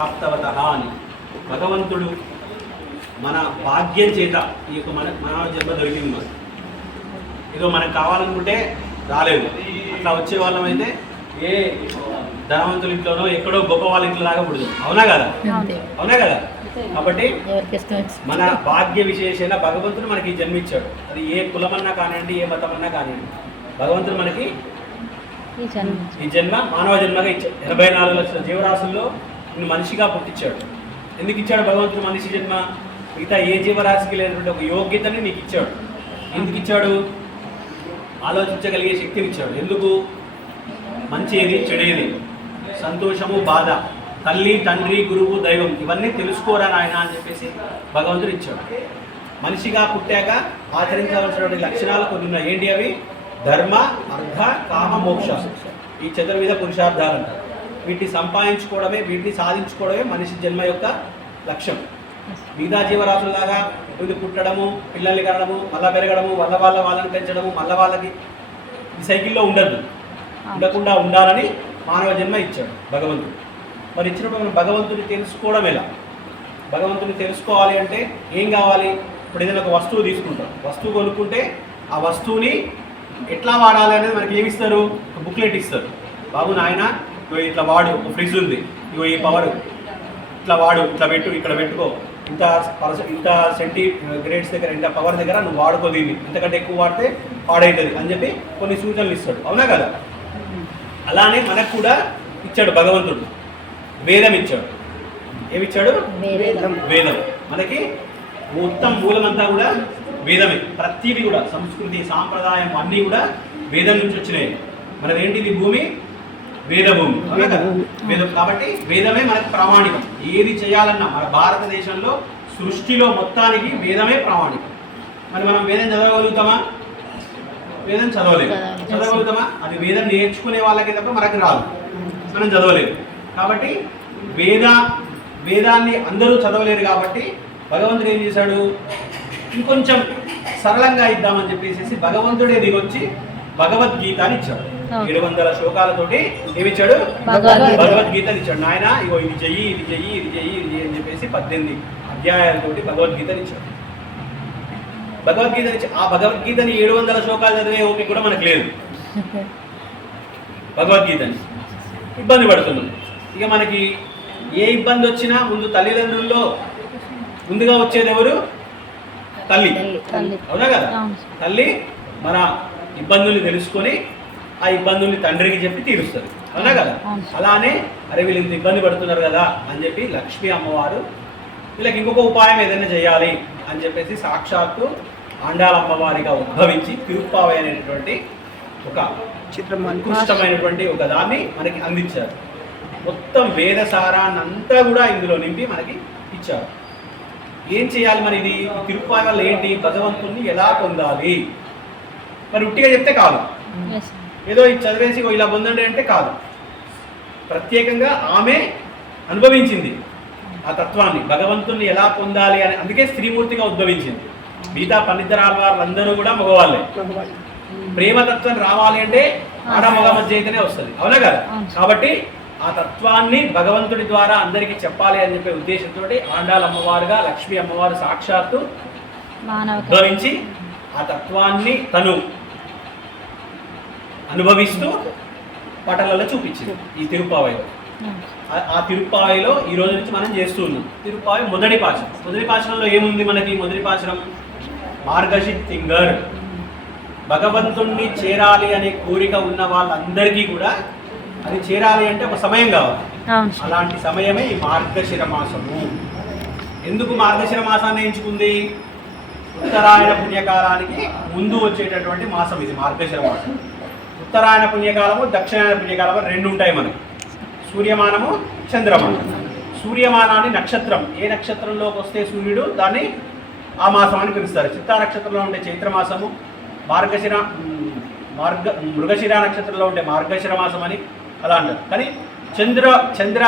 ప్రాప్తవత అని భగవంతుడు మన భాగ్యం చేత ఈ యొక్క మన మానవ జన్మ దొరికింది మనకు ఏదో మనకు కావాలనుకుంటే రాలేదు. అట్లా వచ్చే వాళ్ళం అయితే ఏ ధనవంతుల ఇంట్లోనో ఎక్కడో గొప్ప వాళ్ళ ఇంట్లో లాగా పుడదు అవునా కదా? అవునా కదా? కాబట్టి మన భాగ్య విశేషణ భగవంతుడు మనకి ఈ జన్మ ఇచ్చాడు అది ఏ కులమన్నా కానివ్వండి ఏ మతమన్నా కానివ్వండి. భగవంతుడు మనకి ఈ జన్మ ఈ జన్మ మానవ జన్మగా ఇచ్చాడు. ఎనభై నాలుగు లక్షల జీవరాశుల్లో నిన్ను మనిషిగా పుట్టించాడు. ఎందుకు ఇచ్చాడు భగవంతుడు మనిషి జన్మ? మిగతా ఏ జీవరాశికి లేనటువంటి ఒక యోగ్యతని నీకు ఇచ్చాడు. ఎందుకు ఇచ్చాడు? ఆలోచించగలిగే శక్తిని ఇచ్చాడు. ఎందుకు? మంచి ఏది? చెడేది. సంతోషము బాధ. తల్లి తండ్రి గురువు దైవం ఇవన్నీ తెలుసుకోరా నాయన అని చెప్పేసి భగవంతుడు ఇచ్చాడు. మనిషిగా పుట్టాక ఆచరించవలసినటువంటి లక్షణాలు కొన్ని ఉన్నాయి. ఏంటి అవి? ధర్మ అర్థ కామ మోక్ష. ఈ చతుర్విధ పురుషార్థాలు అంటారు. వీటిని సంపాదించుకోవడమే వీటిని సాధించుకోవడమే మనిషి జన్మ యొక్క లక్ష్యం. మిగతా జీవరాశులలాగా ఇది పుట్టడము పిల్లల్ని కనడము మళ్ళా పెరగడము వాళ్ళ వాళ్ళ వాళ్ళని పెంచడము మళ్ళా వాళ్ళకి ఈ సైకిల్లో ఉండద్దు. ఉండకుండా ఉండాలని మానవ జన్మ ఇచ్చాడు భగవంతుడు. మరి ఇచ్చినప్పుడు మనం భగవంతుని తెలుసుకోవడం ఎలా? భగవంతుని తెలుసుకోవాలి అంటే ఏం కావాలి? ఇప్పుడు ఏదైనా ఒక వస్తువు తీసుకుంటాం. వస్తువు కొనుక్కుంటే ఆ వస్తువుని ఎట్లా వాడాలి అనేది మనకి ఏమి ఇస్తారు? ఒక బుక్లెట్ ఇస్తారు. బాబు నాయన ఇగో ఇట్లా వాడు ఒక ఫ్రిడ్జ్ ఉంది. ఇగో ఈ పవర్ ఇట్లా వాడు ఇట్లా పెట్టు ఇక్కడ పెట్టుకో. ఇంత పర్స ఇంత సెంటీ గ్రేడ్స్ దగ్గర ఇంత పవర్ దగ్గర నువ్వు వాడుకో దీన్ని. ఇంతకంటే ఎక్కువ వాడితే పాడవుతుంది అని చెప్పి కొన్ని సూచనలు ఇస్తాడు. అవునా కదా? అలానే మనకు కూడా ఇచ్చాడు భగవంతుడు. వేదం ఇచ్చాడు. ఏమిచ్చాడు? వేదం. మనకి మొత్తం మూలమంతా కూడా వేదమే. ప్రతిదీ కూడా సంస్కృతి సాంప్రదాయం అన్నీ కూడా వేదం నుంచి వచ్చినాయి. మనది ఏంటిది భూమి వేద భూమి అవునా కదా? వేదం కాబట్టి వేదమే మనకు ప్రామాణికం. ఏది చేయాలన్నా మన భారతదేశంలో సృష్టిలో మొత్తానికి వేదమే ప్రామాణికం. మరి మనం వేదం చదవగలుగుతామా? వేదం చదవలేము. చదవగలుగుతామా? అది వేదం నేర్చుకునే వాళ్ళకి తప్ప మనకు రాదు. మనం చదవలేము. కాబట్టి వేద వేదాన్ని అందరూ చదవలేరు కాబట్టి భగవంతుడు ఏం చేశాడు? ఇంకొంచెం సరళంగా ఇద్దామని చెప్పేసి భగవంతుడే దిగొచ్చి భగవద్గీత అని ఇచ్చాడు. ఏడు వందల శ్లోకాలతోటి ఏమిచ్చాడు? భగవద్గీత. భగవద్గీతని ఇచ్చాడు. నాయన ఇగో ఇది చెయ్యి ఇది చెయ్యి ఇది చెయ్యి ఇది చెయ్యి అని చెప్పేసి పద్దెనిమిది అధ్యాయాలతోటి భగవద్గీతని ఇచ్చాడు. భగవద్గీత ఆ భగవద్గీతని ఏడు వందల శ్లోకాలు చదివే ఓపిక కూడా మనకు లేదు. భగవద్గీతని. ఇబ్బంది పడుతున్నాం. ఇక మనకి ఏ ఇబ్బంది వచ్చినా ముందు తల్లిదండ్రుల్లో ముందుగా వచ్చేది ఎవరు? తల్లి. అవునా కదా. తల్లి మన ఇబ్బందుల్ని తెలుసుకొని ఆ ఇబ్బందుల్ని తండ్రికి చెప్పి తీరుస్తుంది అవునా కదా. అలానే అరే వీళ్ళు ఇంత ఇబ్బంది పడుతున్నారు కదా అని చెప్పి లక్ష్మీ అమ్మవారు వీళ్ళకి ఇంకొక ఉపాయం ఏదైనా చేయాలి అని చెప్పేసి సాక్షాత్తు ఆండాల అమ్మవారిగా ఉద్భవించి తిరుప్పావై అనేటువంటి ఒక ఉత్కృష్టమైనటువంటి ఒక దాన్ని మనకి అందించారు. మొత్తం వేద సారాన్నంతా కూడా ఇందులో నింపి మనకి ఇచ్చారు. ఏం చేయాలి మరి ఇది? తిరుప్పాయ వల్ల ఏంటి? భగవంతుణ్ణి ఎలా పొందాలి? మరి ఉట్టిగా చెప్తే కాదు. ఏదో ఇది చదివేసి "ఓ ఇలా పొందండి అంటే కాదు. ప్రత్యేకంగా ఆమె అనుభవించింది ఆ తత్వాన్ని. భగవంతుణ్ణి ఎలా పొందాలి అని అందుకే స్త్రీమూర్తిగా ఉద్భవించింది. మిగతా పన్నిద్దరాల వాళ్ళందరూ కూడా మగవాళ్ళే. ప్రేమతత్వం రావాలి అంటే ఆడ మగ మధ్య అయితేనే వస్తుంది. అవునా కదా. కాబట్టి ఆ తత్వాన్ని భగవంతుడి ద్వారా అందరికీ చెప్పాలి అని చెప్పే ఉద్దేశంతో ఆండాల అమ్మవారుగా లక్ష్మీ అమ్మవారు సాక్షాత్తు ఉద్భవించి ఆ తత్వాన్ని తను అనుభవిస్తూ పటలలో చూపించింది ఈ తిరుపావైలో ఆ- తిరుప్పాయిలో ఈ రోజు నుంచి మనం చేస్తూ ఉన్నాం. తిరుప్పాయి మొదటి పాచనం. మొదటి పాచనంలో ఏముంది మనకి మొదటి పాచనం? మార్గశి తింగర్. భగవంతుణ్ణి చేరాలి అనే కోరిక ఉన్న వాళ్ళందరికీ కూడా అది చేరాలి అంటే ఒక సమయం కావాలి. అలాంటి సమయమే ఈ మార్గశిర మాసము. ఎందుకు మార్గశిర మాసాన్ని ఎంచుకుంది? ఉత్తరాయణ పుణ్యకాలానికి ముందు వచ్చేటటువంటి మాసం ఇది మార్గశిర మాసం. ఉత్తరాయణ పుణ్యకాలము దక్షిణాయన పుణ్యకాలము రెండు ఉంటాయి మనకు. సూర్యమానము చంద్రమానం. సూర్యమానాన్ని నక్షత్రం. ఏ నక్షత్రంలోకి వస్తే సూర్యుడు దాన్ని ఆ మాసం అని పిలుస్తారు. చిత్తా నక్షత్రంలో ఉండే చైత్రమాసము మార్గశిర మార్గ మృగశిర నక్షత్రంలో ఉండే మార్గశిర మాసం అని అలా అంటారు. కానీ చంద్ర చంద్ర